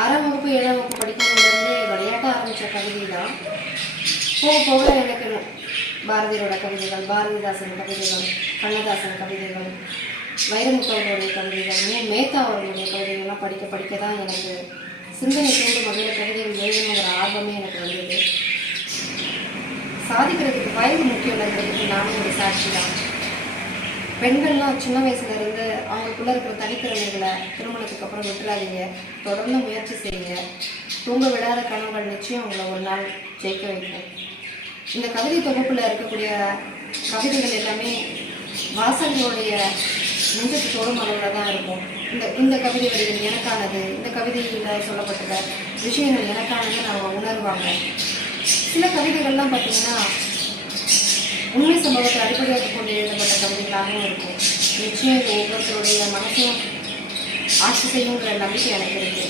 6ஆம் வகுப்பு 7ஆம் வகுப்பு படிக்கும்போதுலேருந்தே விளையாட்டாக ஆரம்பித்த கவிதை தான். போக போக எனக்கு பாரதியோட கவிதைகள், பாரதிதாசன் கவிதைகள், கண்ணதாசன் கவிதைகள், வைரமுத்து அவர்களுடைய கவிதைகள், மேத்தா அவர்களுடைய கவிதைகள்லாம் படிக்க படிக்க தான் எனக்கு சிந்தனை தூண்டும் வகையில் கவிதைகள் எழுதணுங்கிற ஆர்வமே எனக்கு வந்தது. சாதிக்கிறதுக்கு வயது முக்கியம் இல்லைங்கிறதுக்கு நானும் ஒரு சாட்சி தான். பெண்கள்லாம் சின்ன வயசுலேருந்து அவங்களுக்குள்ளே இருக்கிற தனித்திறமைகளை திருமணத்துக்கு அப்புறம் விட்டுறாதீங்க, தொடர்ந்து முயற்சி செய்யுங்க. தூங்க விடாத கனவுகள் நிச்சயம் உங்களை ஒரு நாள் ஜெயிக்க வைக்கும். இந்த கவிதை தொகுப்பில் இருக்கக்கூடிய கவிதைகள் எல்லாமே வாசகர்களுடைய நெஞ்சத்து தோடும் அளவில் தான் இருக்கும். இந்த கவிதை வரிகள் எனக்கானது, இந்த கவிதையில் சொல்லப்பட்ட விஷயங்கள் எனக்கானது நம்ம உணர்வாங்க. சில கவிதைகள்லாம் பார்த்தீங்கன்னா உண்மை சம்பவத்தை அடிப்படையாக கொண்டு எழுதப்பட்ட கவிதைகளாகவும் இருக்கும். நிச்சயம் இது ஒவ்வொருத்தருடைய மனசையும் ஆட்சி செய்யுங்கிற நம்பிக்கை எனக்கு இருக்குது.